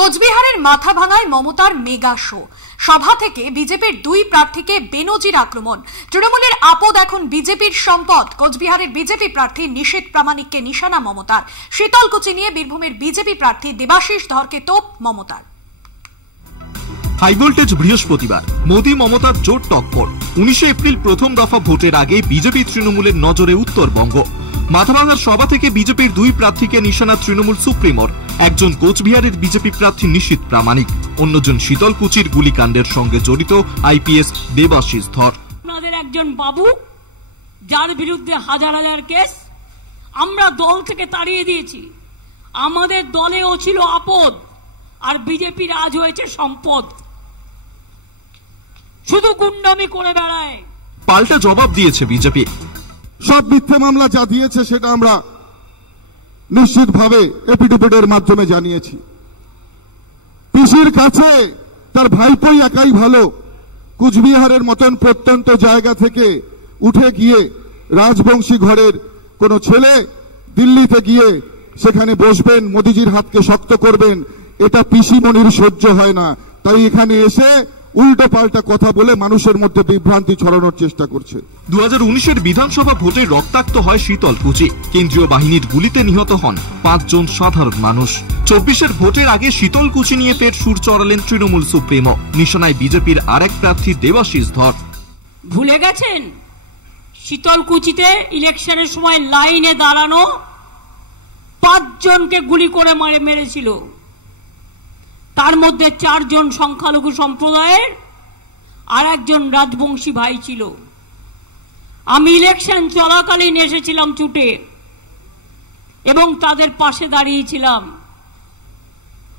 কোচবিহারের মাথাভাঙায় মমতার mega show. সভা থেকে বিজেপির দুই প্রার্থীকে বেনজির আক্রমণ। তৃণমূলের আপদ এখন বিজেপির সম্পদ। কোচবিহারের বিজেপি প্রার্থী নিশীথ প্রামাণিককে নিশানা মমতার। শীতলকুচি নিয়ে বীরভূমের বিজেপি প্রার্থী দেবাশিস ধরকে তোপ মমতার। হাই ভোল্টেজ বৃহস্পতিবার মোদী মমতার জোর টক্কর। 19 এপ্রিল প্রথম দফা ভোটের আগে বিজেপি তৃণমূলের নজরে উত্তরবঙ্গ। মাথাভাঙার সভা থেকে বিজেপির দুই প্রার্থীকে নিশানা তৃণমূল সুপ্রিমোর। একজন কোচবিহারের বিজেপি প্রার্থী নিশীথ প্রামাণিক, অন্যজন শীতলকুচির গুলিকাণ্ডের সঙ্গে জড়িত আইপিএস দেবাশিস ধর। আপনাদের একজন বাবু যার বিরুদ্ধে হাজার হাজার কেস, আমরা দল থেকে তাড়িয়ে দিয়েছি। আমাদের দলেও ছিল আপদ, আর বিজেপির আজ হয়েছে সম্পদ। শুধু গুন্ডামি করে বেড়ায়। পাল্টা জবাব দিয়েছে বিজেপি। সব মিথ্যে মামলা যা দিয়েছে সেটা আমরা নিশ্চিতভাবে এপিডেভিটের মাধ্যমে জানিয়েছি। পিসির কাছে তার ভাইপোই একাই ভালো। কুচবিহারের মতন প্রত্যন্ত জায়গা থেকে উঠে গিয়ে রাজবংশী ঘরের কোনো ছেলে দিল্লিতে গিয়ে সেখানে বসবেন, মোদিজির হাতকে শক্ত করবেন, এটা পিসি মনির সহ্য হয় না। তাই এখানে এসে উল্টো পাল্টা কথা বলে মানুষের মধ্যে বিভ্রান্তি ছড়ানোর চেষ্টা করছে। 2019-এর বিধানসভা ভোটে রক্তাক্ত হয় শীতলকুচি। কেন্দ্রীয় বাহিনীর গুলিতে নিহত হন 5 জন সাধারণ মানুষ। 24-এর ভোটের আগে শীতলকুচি নিয়ে ফের সুর চড়ালেন তৃণমূল সুপ্রিমো। নিশানায় বিজেপির আরেক প্রার্থী দেবাশিস ধর। ভুলে গেছেন শীতলকুচিতে ইলেকশনের সময় লাইনে দাঁড়ানো 5 জনকে গুলি করে মেরেছিল। তার মধ্যে 4 জন সংখ্যালঘু সম্প্রদায়ের, আর একজন রাজবংশী ভাই ছিল। আমি ইলেকশন চলাকালীন এসেছিলাম ছুটে এবং তাদের পাশে দাঁড়িয়েছিলাম।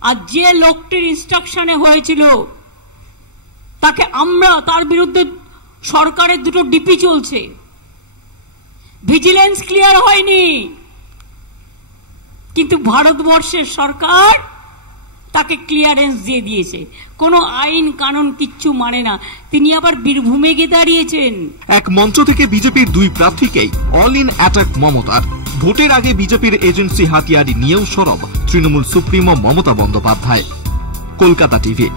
আর যে লোকটির ইনস্ট্রাকশনে হয়েছিল তাকে তার বিরুদ্ধে সরকারের 2টো ডিপি চলছে, ভিজিলেন্স ক্লিয়ার হয়নি, কিন্তু ভারতবর্ষের সরকার তাকে ক্লিয়ারেন্স দিয়ে দিয়েছে। কোনো আইন কানুন কিচ্ছু মানে না। তিনি আবার বীরভূমে গিয়ে দাঁড়িয়েছেন। এক মঞ্চ থেকে বিজেপির দুই প্রার্থীকেই অল ইন অ্যাটাক মমতার। ভোটের আগে বিজেপির এজেন্সি হাতিয়ারি নিয়েও সরব তৃণমূল সুপ্রিমো মমতা বন্দ্যোপাধ্যায়। কলকাতা টিভি।